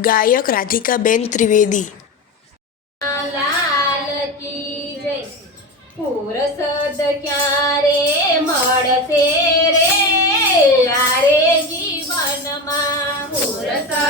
ગાયક રાધિકાબેન ત્રિવેદી. પુરસદ ક્યારે મળશે રે? આરે જીવનમાં પુરસદ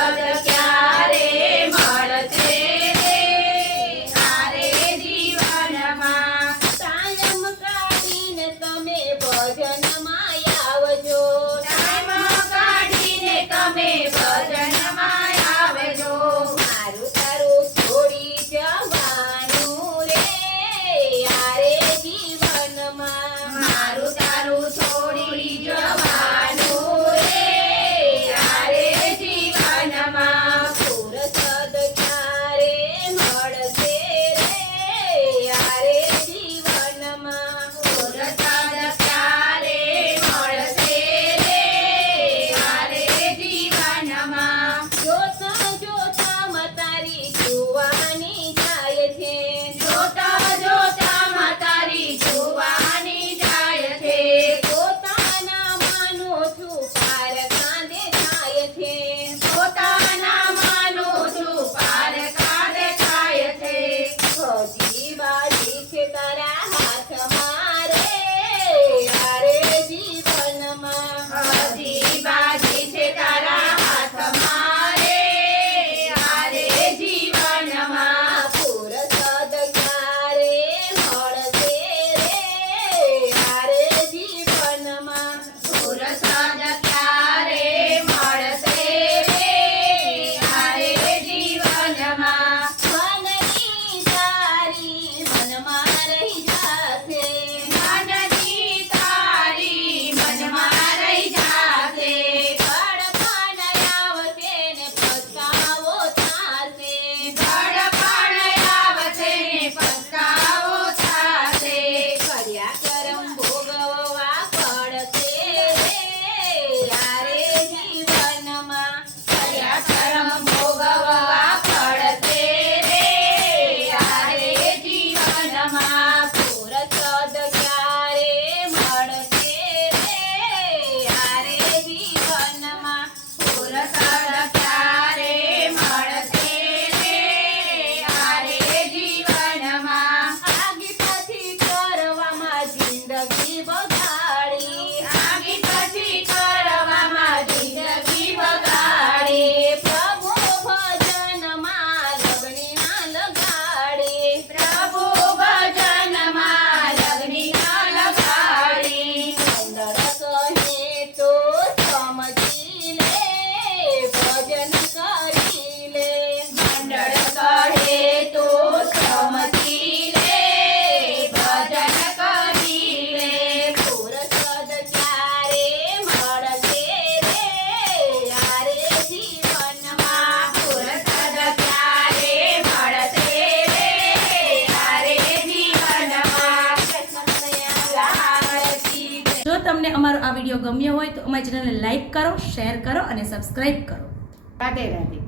Rosie. da Viva જો તમને અમારો આ વીડિયો ગમ્યો હોય તો અમારી ચેનલને લાઈક કરો, શેર કરો અને સબસ્ક્રાઈબ કરો. રાધે રાધે.